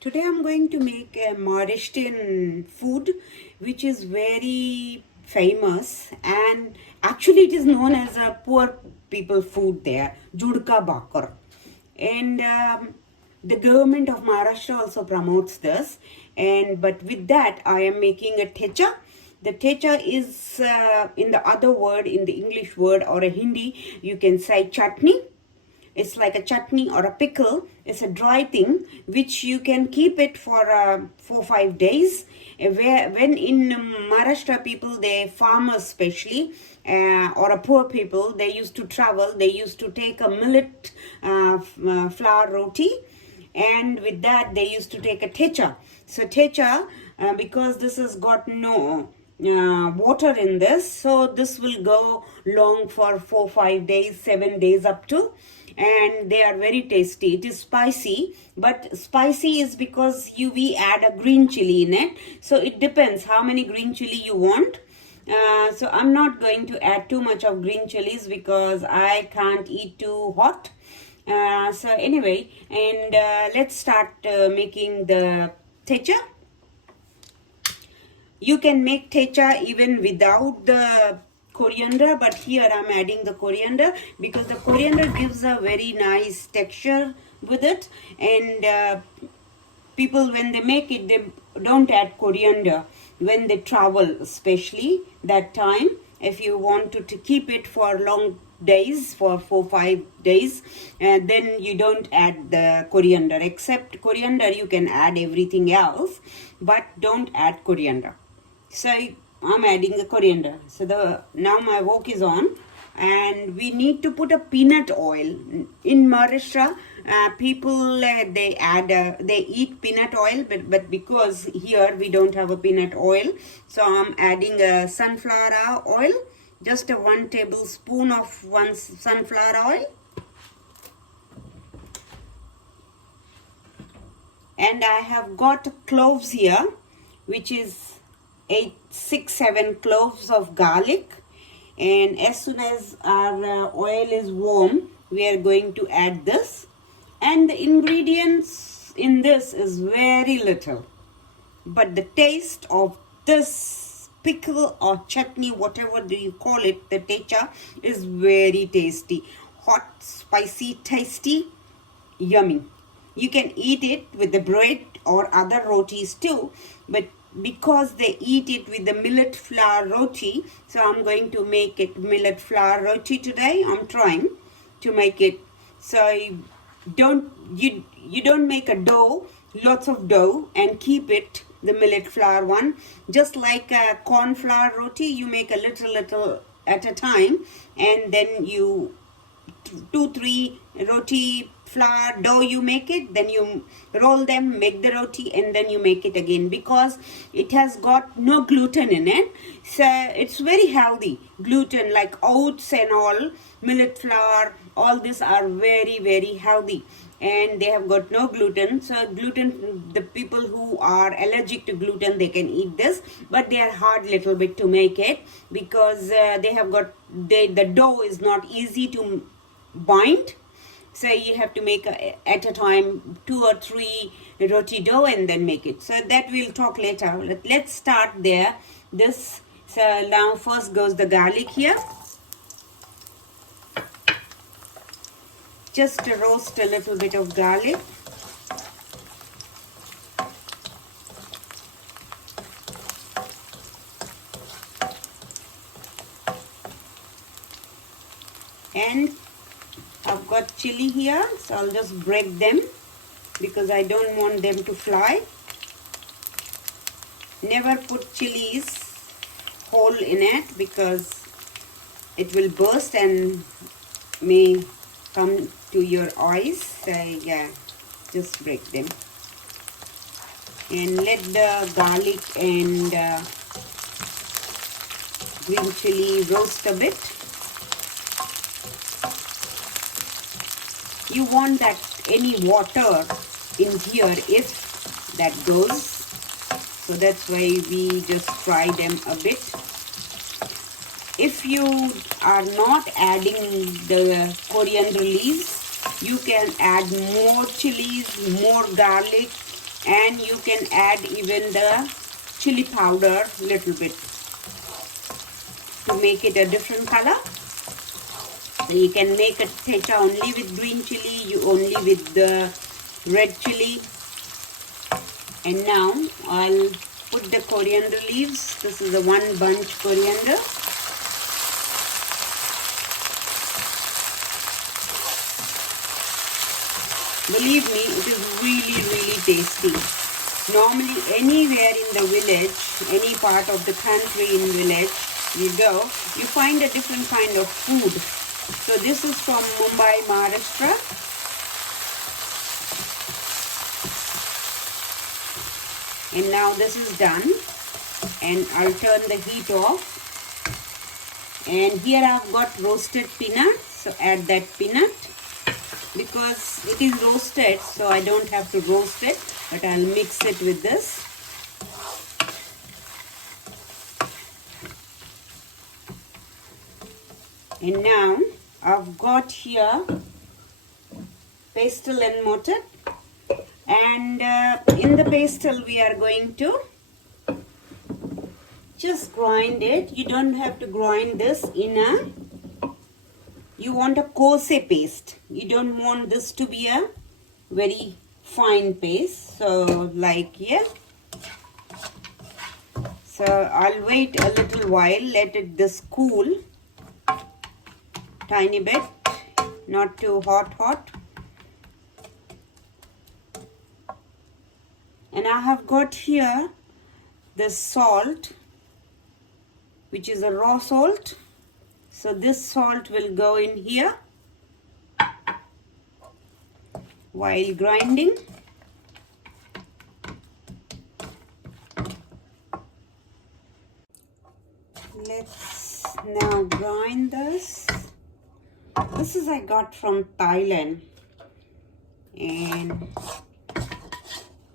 Today I'm going to make a Maharathiyan food which is very famous, and actually it is known as a poor people food there, Zuka Bakhar. And the government of Maharashtra also promotes this. And but with that I am making a thecha. The thecha is in the other word, in the English word or a Hindi, you can say chutney. It's like a chutney or a pickle. It's a dry thing which you can keep it for 4 5 days. When in Maharashtra, people, they farmers especially, or a poor people, they used to travel. They used to take a millet flour roti, and with that they used to take a thecha. So thecha, because this has got no water in this, so this will go long for 4 5 days, 7 days up to, and they are very tasty. It is spicy, but spicy is because we add a green chili in it, so it depends how many green chili you want. So I'm not going to add too much of green chilies because I can't eat too hot. So anyway, and let's start making the thecha. You can make thecha even without the coriander, but here I'm adding the coriander because the coriander gives a very nice texture with it. And people, when they make it, they don't add coriander when they travel, especially that time. If you want to keep it for long days, for 4 5 days, then you don't add the coriander. Except coriander, you can add everything else, but don't add coriander. So I'm adding the coriander. So now my wok is on, and we need to put a peanut oil. In Maharashtra, people they eat peanut oil, but because here we don't have a peanut oil, so I'm adding a sunflower oil, just a 1 tablespoon of sunflower oil, and I have got cloves here, which is 6 7 cloves of garlic. And as soon as our oil is warm, we are going to add this. And the ingredients in this is very little, but the taste of this pickle or chutney, whatever do you call it, the thecha, is very tasty. Hot, spicy, tasty, yummy. You can eat it with the bread or other rotis too, but because they eat it with the millet flour roti, so I'm going to make it millet flour roti today. I'm trying to make it. So you don't make a dough, lots of dough, and keep it the millet flour one. Just like a corn flour roti, you make a little at a time, and then you 2 3 roti flour dough you make it, then you roll them, make the roti, and then you make it again, because it has got no gluten in it. So it's very healthy. Gluten like oats and all, millet flour, all these are very healthy, and they have got no gluten. So gluten, the people who are allergic to gluten, they can eat this, but they are hard little bit to make it because they have got the dough is not easy to bind. So you have to make at a time 2 or 3 roti dough and then make it. So that we'll talk later. Let's start there. This, so now first goes the garlic here. Just to roast a little bit of garlic. And I've got chili here, so I'll just break them because I don't want them to fly. Never put chilies whole in it because it will burst and may come to your eyes. So yeah, just break them and let the garlic and green chili roast a bit. You want that any water in here if that goes, so that's why we just fry them a bit. If you are not adding the coriander leaves, you can add more chilies, more garlic, and you can add even the chili powder little bit to make it a different color. So you can make a thecha only with green chili, you only with the red chili. And now I'll put the coriander leaves. This is a 1 bunch coriander. Believe me, it is really tasty. Normally anywhere in the village, any part of the country in village you go, you find a different kind of food. So this is from Mumbai, Maharashtra. And now this is done, and I'll turn the heat off. And here I've got roasted peanut, so add that peanut. Because it is roasted, so I don't have to roast it, but I'll mix it with this. And now I've got here pestle and mortar, and in the pestle we are going to just grind it. You don't have to grind this in a, you want a coarse paste. You don't want this to be a very fine paste. So like here. So I'll wait a little while, let it this cool tiny bit, not too hot. And I have got here the salt, which is a raw salt. So this salt will go in here while grinding. Let's now grind this. This is I got from Thailand, and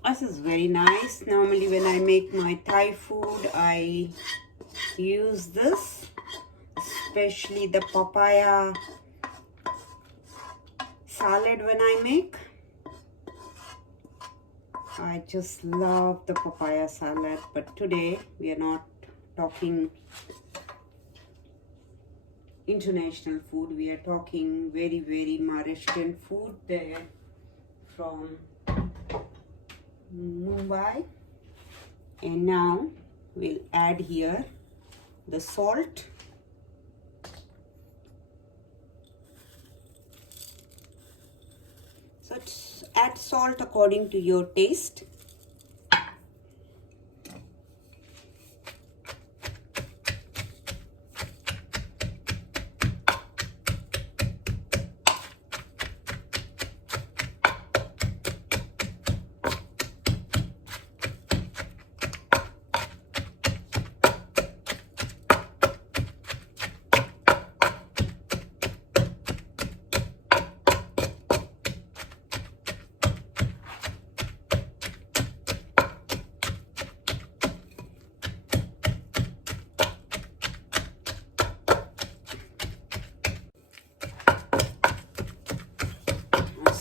this is very nice. Normally when I make my Thai food, I use this, especially the papaya salad when I make. I just love the papaya salad, but today we are not talking international food. We are talking very Maharashtrian food there from Mumbai. And now we'll add here the salt. So add salt according to your taste.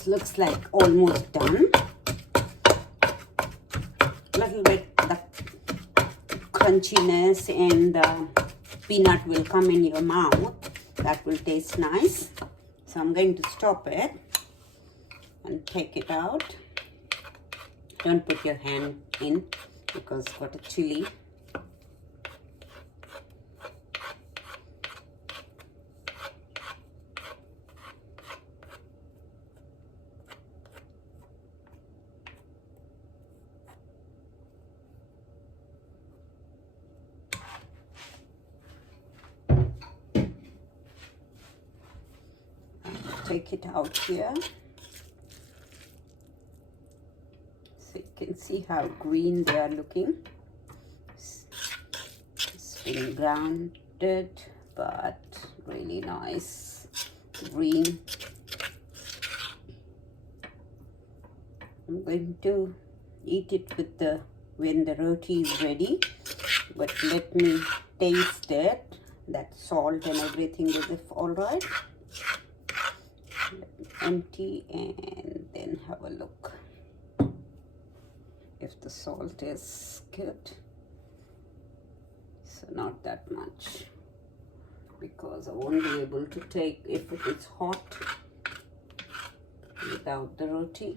Looks like almost done. Little bit the crunchiness and the peanut will come in your mouth. That will taste nice. So I'm going to stop it and take it out. Don't put your hand in because it's got a chili. Take it out here, so you can see how green they are looking. It's been grounded, but really nice green. I'm going to eat it with the when the roti is ready, but let me taste it. That salt and everything is all right. Empty and then have a look. if the salt is good. So not that much, because I won't be able to take if it is hot without the roti.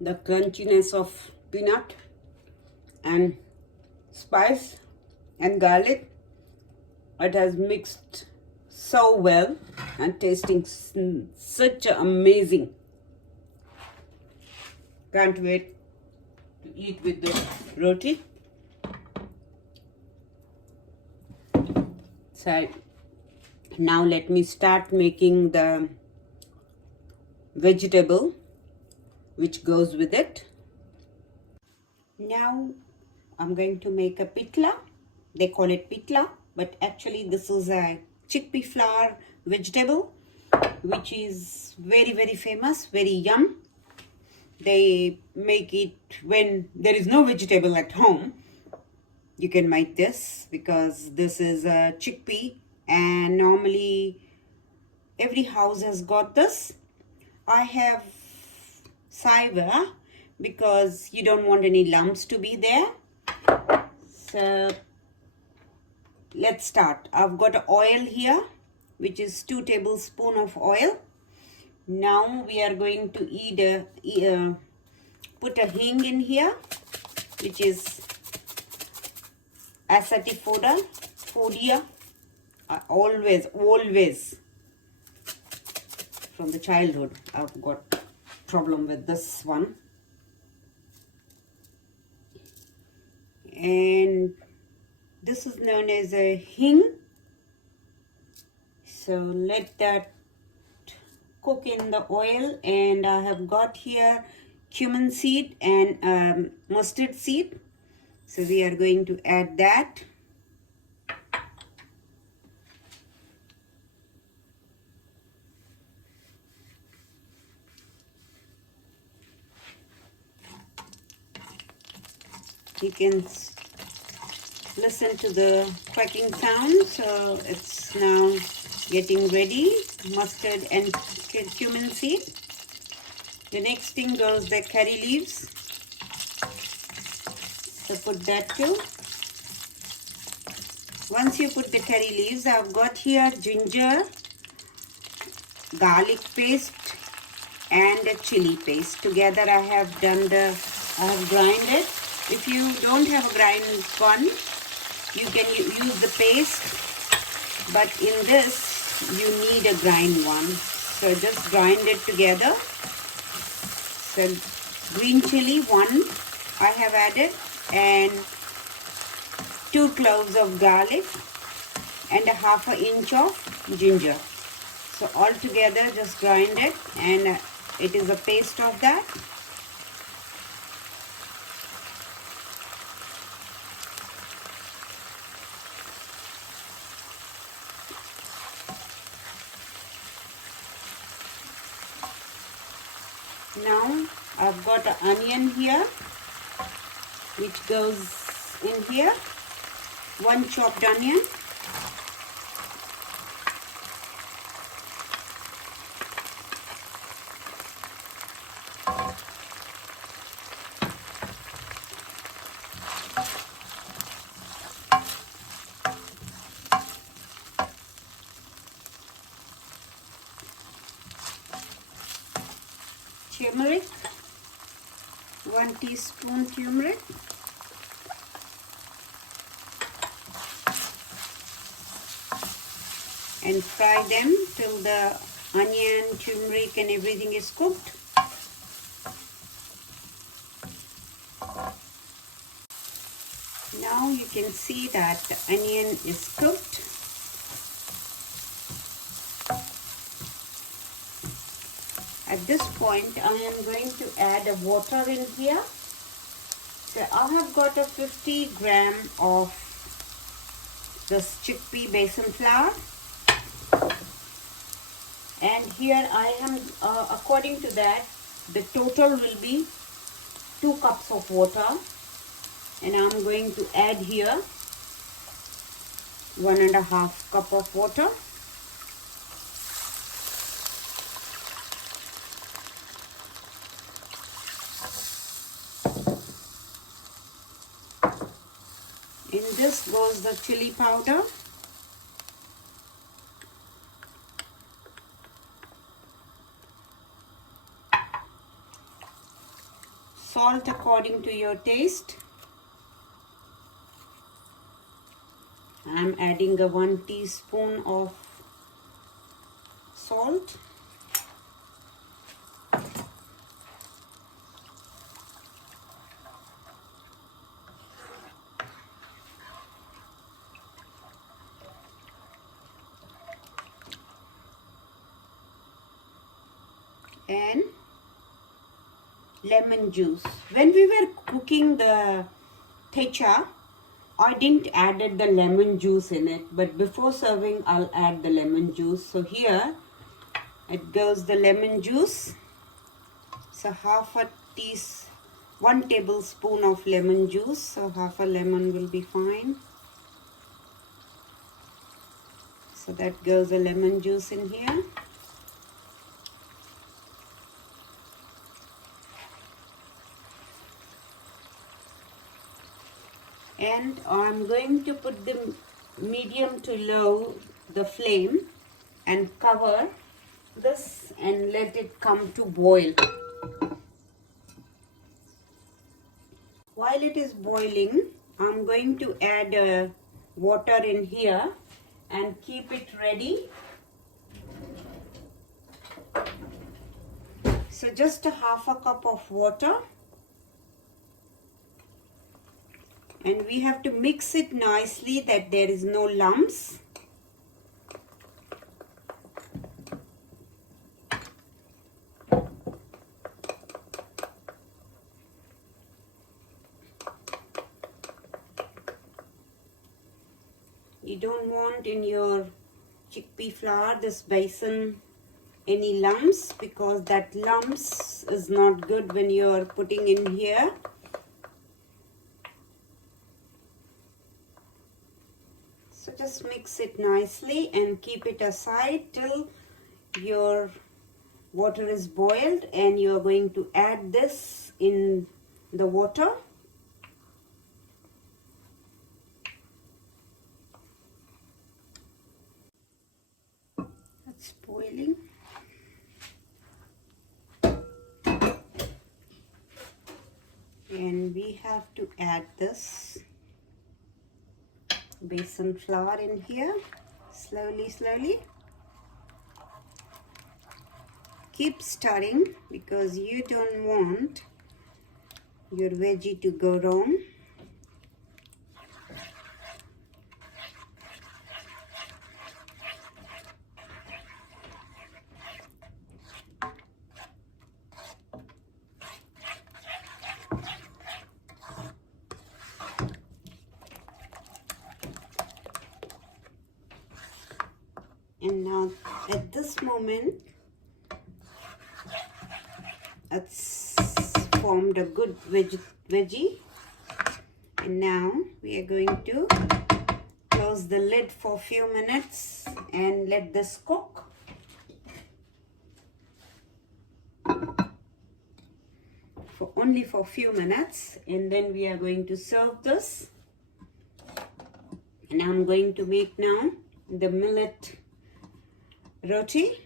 The crunchiness of peanut and spice and garlic, it has mixed so well and tasting such amazing. Can't wait to eat with the roti. So now let me start making the vegetable which goes with it. Now I'm going to make a pitla. They call it pitla, but actually this is a chickpea flour vegetable which is very, very famous, very yum. They make it when there is no vegetable at home. You can make this because this is a chickpea, and normally every house has got this. I have saivara because you don't want any lumps to be there. So let's start. I've got oil here, which is 2 tablespoons of oil. Now we are going to put a hing in here, which is asafoetida. Always from the childhood I've got problem with this one. And this is known as a hing. So let that cook in the oil, and I have got here cumin seed and mustard seed. So we are going to add that. You can listen to the cracking sound. So it's now getting ready. Mustard and cumin seed. The next thing goes the curry leaves. So put that too. Once you put the curry leaves, I've got here ginger, garlic paste and a chili paste. Together I have grinded. If you don't have a grind one, you can use the paste, but in this you need a grind one. So just grind it together. So green chili, 1 I have added, and 2 cloves of garlic and a ½ inch of ginger. So all together just grind it, and it is a paste of that. Now I've got an onion here which goes in here, 1 chopped onion, turmeric, 1 teaspoon turmeric, and fry them till the onion, turmeric and everything is cooked. Now you can see that the onion is cooked. At this point, I am going to add a water in here. So I have got a 50 gram of this chickpea besan flour. And here I am, according to that, the total will be 2 cups of water. And I'm going to add here 1.5 cup of water. In this goes the chili powder. Salt according to your taste. I'm adding a 1 teaspoon of salt. And lemon juice. When we were cooking the thecha, I didn't added the lemon juice in it, but before serving I'll add the lemon juice. So here it goes the lemon juice. So 1 tablespoon of lemon juice, so half a lemon will be fine. So that goes the lemon juice in here. And I'm going to put the medium to low the flame and cover this and let it come to boil. While it is boiling, I'm going to add water in here and keep it ready. So just a half a cup of water. And we have to mix it nicely that there is no lumps. You don't want in your chickpea flour, this besan, any lumps, because that lumps is not good when you're putting in here. So just mix it nicely and keep it aside till your water is boiled, and you are going to add this in the water. It's boiling. And we have to add this besan flour in here, slowly. Keep stirring because you don't want your veggie to go wrong. And now at this moment, it's formed a good veggie. And now we are going to close the lid for a few minutes and let this cook. Only for a few minutes, and then we are going to serve this. And I'm going to make now the millet roti,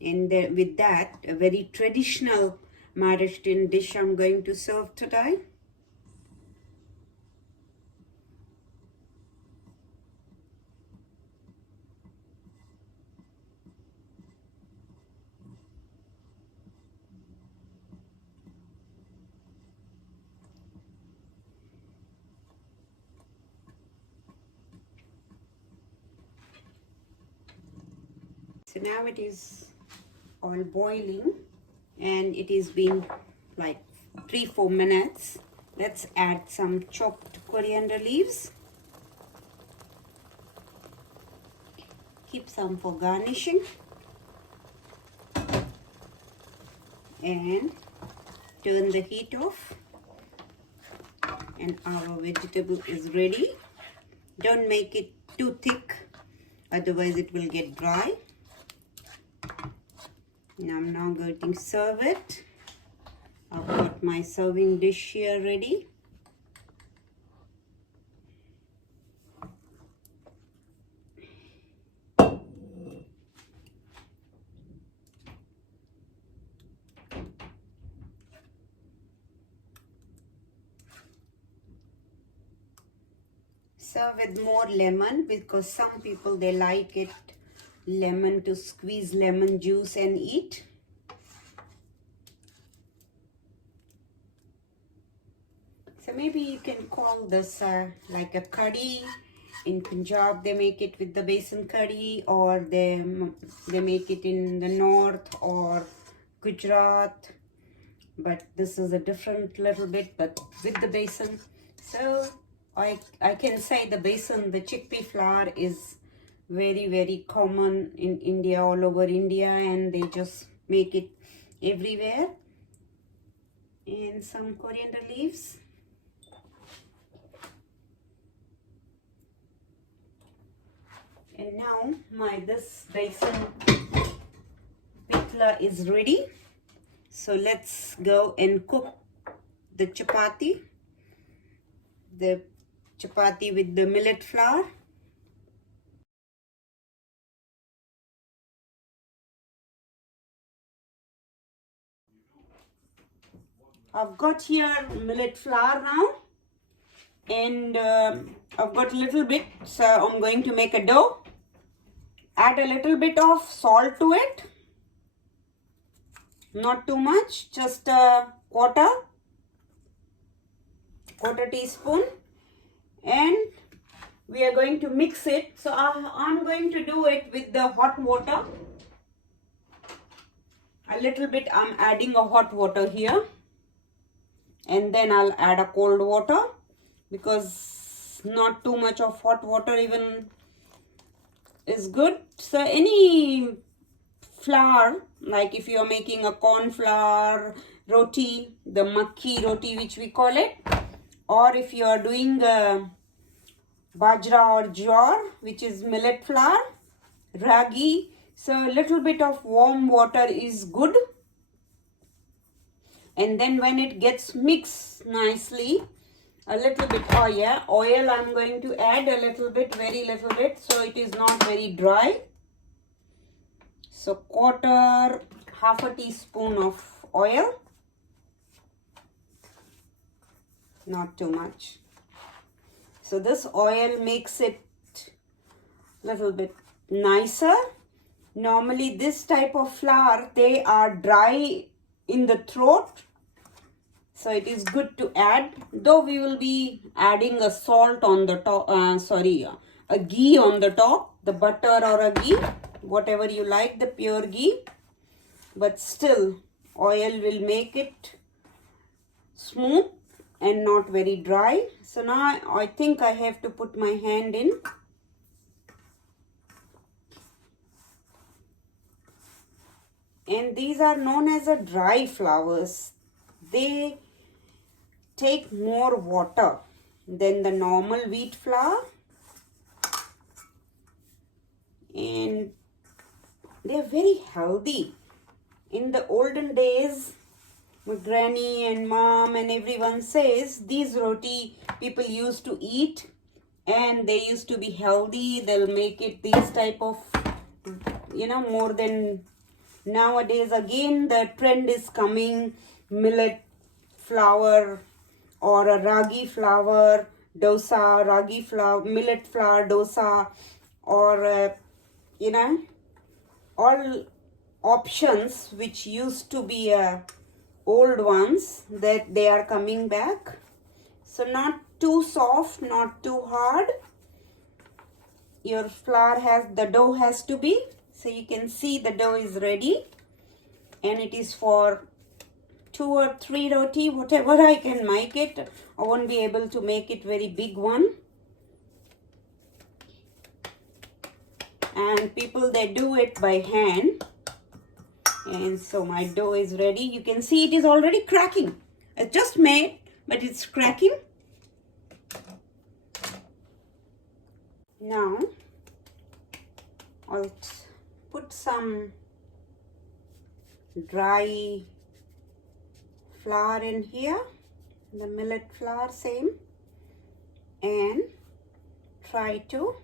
and with that a very traditional Maharathiyan dish I'm going to serve today. So now it is all boiling and it has been like 3-4 minutes. Let's add some chopped coriander leaves. Keep some for garnishing. And turn the heat off. And our vegetable is ready. Don't make it too thick, otherwise it will get dry. And I'm now going to serve it. I've got my serving dish here ready. Serve with more lemon, because some people, they like it lemon, to squeeze lemon juice and eat. So maybe you can call this like a curry. In Punjab they make it with the besan curry, or they make it in the north or Gujarat, but this is a different little bit, but with the besan. So I can say the besan, the chickpea flour, is very common in India, all over India, and they just make it everywhere. And some coriander leaves. And now this besan pitla is ready. So let's go and cook the chapati. The chapati with the millet flour. I've got here millet flour now, and I've got a little bit, so I'm going to make a dough. Add a little bit of salt to it, not too much, just a quarter teaspoon, and we are going to mix it. So I'm going to do it with the hot water. A little bit I'm adding a hot water here, and then I'll add a cold water, because not too much of hot water even is good. So any flour, like if you are making a corn flour roti, the makki roti which we call it, or if you are doing Bajara or jowar, which is millet flour, ragi, so a little bit of warm water is good. And then when it gets mixed nicely, a little bit oil I'm going to add a little bit, very little bit, so it is not very dry. So half a teaspoon of oil, not too much. So this oil makes it little bit nicer. Normally this type of flour, they are dry in the throat, so it is good to add, though we will be adding a salt on the top, a ghee on the top, the butter or a ghee, whatever you like, the pure ghee, but still oil will make it smooth and not very dry. So now I think I have to put my hand in. And these are known as a dry flours. They take more water than the normal wheat flour, and they are very healthy. In the olden days, my granny and mom and everyone says these roti people used to eat, and they used to be healthy. They'll make it these type of, more than nowadays. Again, the trend is coming, millet flour or a ragi flour dosa, ragi flour, millet flour dosa, or all options which used to be old ones, that they are coming back. So not too soft, not too hard. Your the dough has to be. So you can see the dough is ready, and it is for 2 or 3 roti, whatever I can make it. I won't be able to make it very big one. And people, they do it by hand. And so my dough is ready. You can see it is already cracking. It's just made, but it's cracking. Now I'll put some dry flour in here, the millet flour, same, and try to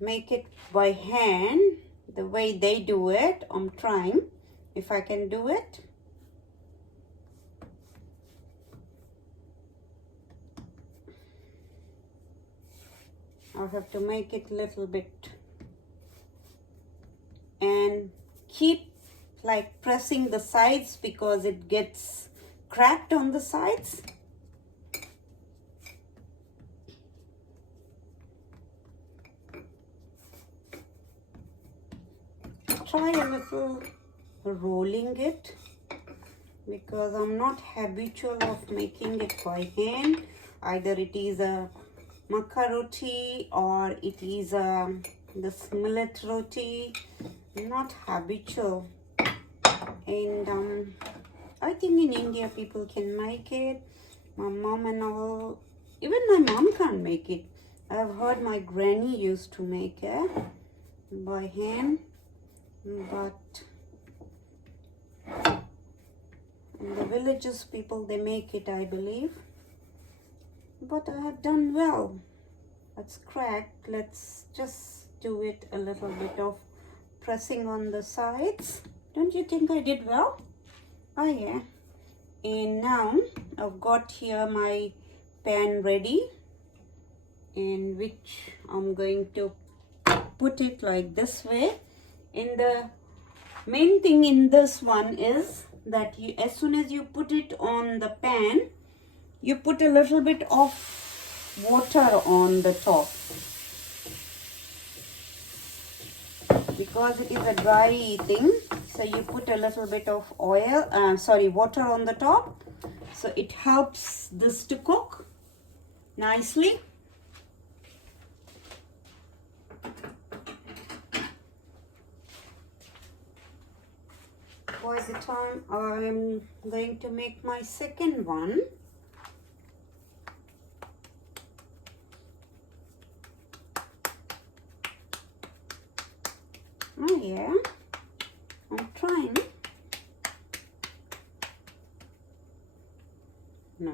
make it by hand the way they do it. I'm trying if I can do it. I'll have to make it a little bit and keep like pressing the sides because it gets cracked on the sides. Try a little rolling it because I'm not habitual of making it by hand. Either it is a makkah roti or it is this millet roti. I'm not habitual, and I think in India people can make it. My mom and all, even my mom can't make it. I've heard my granny used to make it by hand, but in the villages people, they make it, I believe. But I have done well. It's cracked. Let's just do it a little bit of pressing on the sides. Don't you think I did well? Oh yeah. And now I've got here my pan ready, in which I'm going to put it like this way. And the main thing in this one is that as soon as you put it on the pan, you put a little bit of water on the top, because it is a dry thing. So you put a little bit of water on the top, so it helps this to cook nicely. By the time I'm going to make my second one, oh yeah, I'm trying. No.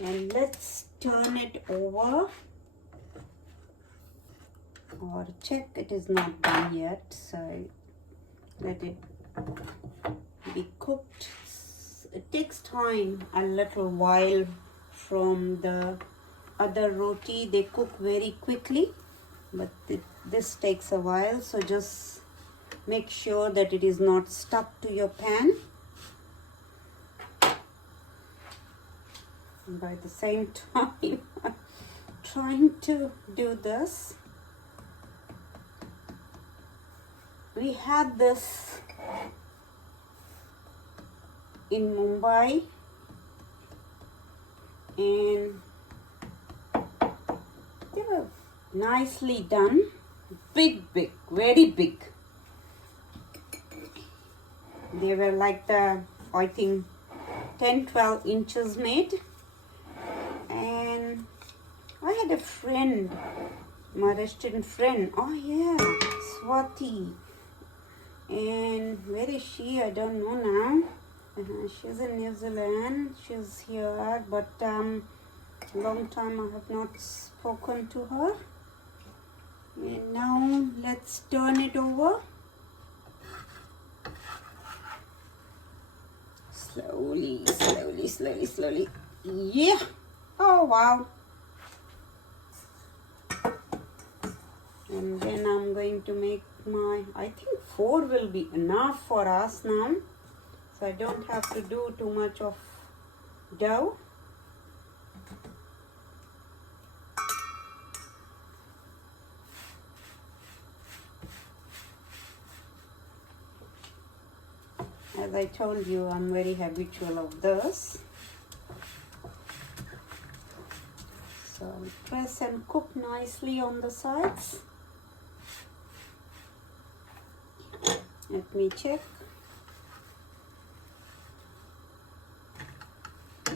And let's turn it over or check it is not done yet. So let it be cooked. It takes time, a little while. From the other roti, they cook very quickly, but this takes a while. So just make sure that it is not stuck to your pan. And by the same time, trying to do this. We had this in Mumbai, and they were nicely done. Big, very big. They were like I think 10-12 inches made. And I had a friend, Maharathiyan friend. Oh yeah, Swati. And where is she? I don't know now. She's in New Zealand. She's here, but long time I have not spoken to her. And now let's turn it over. Slowly. Yeah. Oh wow. And then I'm going to make I think 4 will be enough for us now. So I don't have to do too much of dough. As I told you, I'm very habitual of this. So press and cook nicely on the sides. Let me check.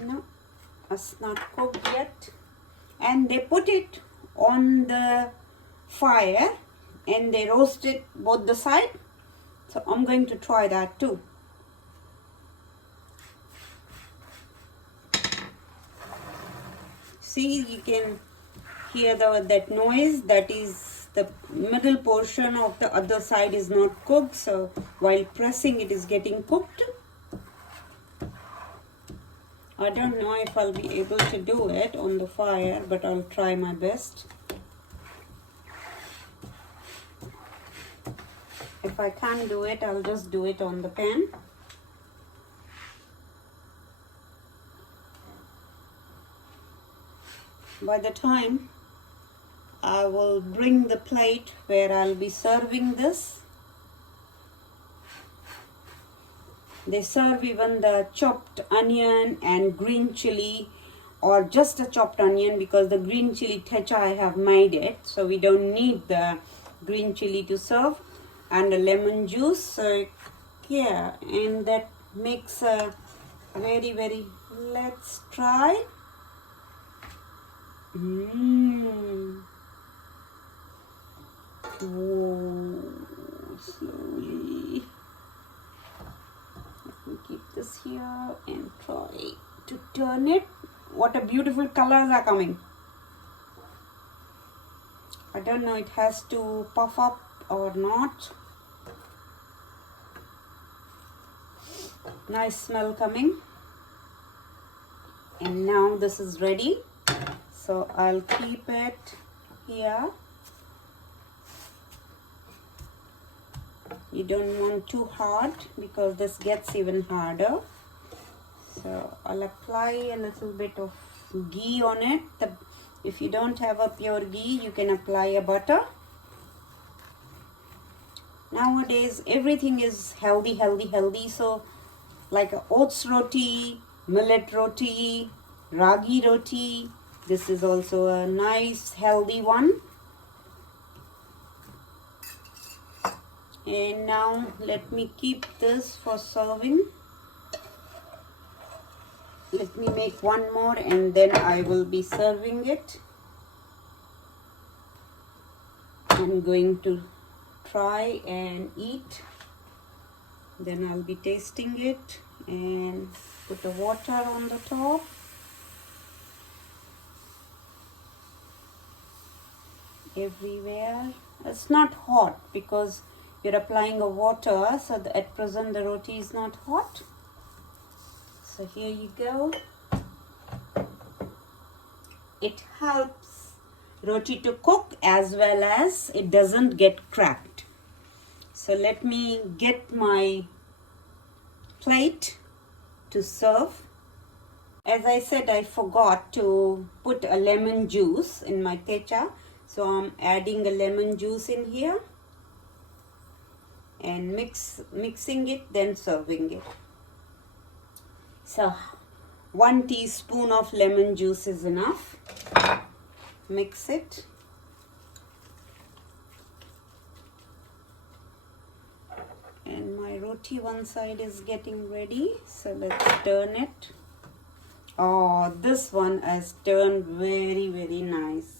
No, it's not cooked yet. And they put it on the fire and they roast it both the side. So I'm going to try that too. See, you can hear that noise. That is the middle portion of the other side is not cooked. So while pressing, it is getting cooked. I don't know if I'll be able to do it on the fire, but I'll try my best. If I can't do it, I'll just do it on the pan. By the time I will bring the plate where I'll be serving this, they serve even the chopped onion and green chili, or just a chopped onion, because the green chili thecha I have made it, so we don't need the green chili to serve, and a lemon juice. So yeah, and that makes a very, let's try. Oh, slowly. Let me keep this here and try to turn it. What a beautiful colors are coming. I don't know, it has to puff up or not. Nice smell coming. And now this is ready. So I'll keep it here. You don't want too hard because this gets even harder. So I'll apply a little bit of ghee on it. If you don't have a pure ghee, you can apply a butter. Nowadays everything is healthy. So like oats roti, millet roti, ragi roti. This is also a nice healthy one. And now let me keep this for serving. Let me make one more and then I will be serving it. I'm going to try and eat. Then I'll be tasting it and put the water on the top. Everywhere. It's not hot because you're applying a water, so at present the roti is not hot. So here you go. It helps roti to cook as well as it doesn't get cracked. So let me get my plate to serve. As I said, I forgot to put a lemon juice in my thecha. So I'm adding a lemon juice in here and mixing it, then serving it. So 1 teaspoon of lemon juice is enough. Mix it. And my roti one side is getting ready, so let's turn it. Oh, this one has turned very nice.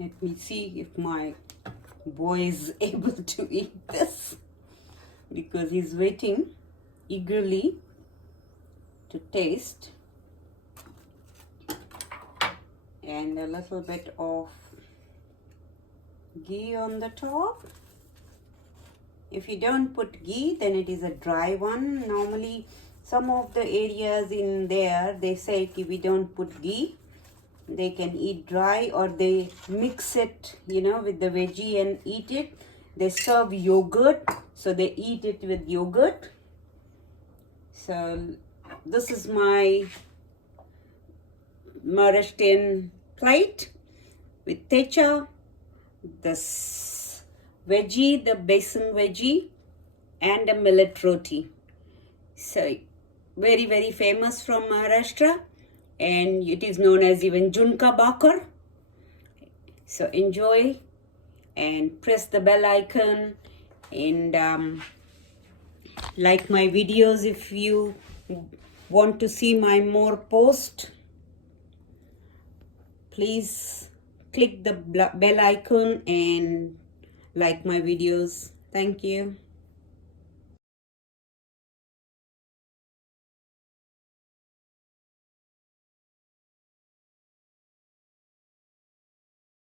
Let me see if my boy is able to eat this, because he's waiting eagerly to taste. And a little bit of ghee on the top. If you don't put ghee, then it is a dry one. Normally some of the areas in there, they say we don't put ghee. They can eat dry, or they mix it, with the veggie and eat it. They serve yogurt, so they eat it with yogurt. So this is my Maharathiyan plate with thecha, this veggie, the besan veggie, and a millet roti. So very, very famous from Maharashtra, and it is known as even Junka Bakhar. So enjoy and press the bell icon, and like my videos if you want to see my more posts. Please click the bell icon and like my videos. Thank you.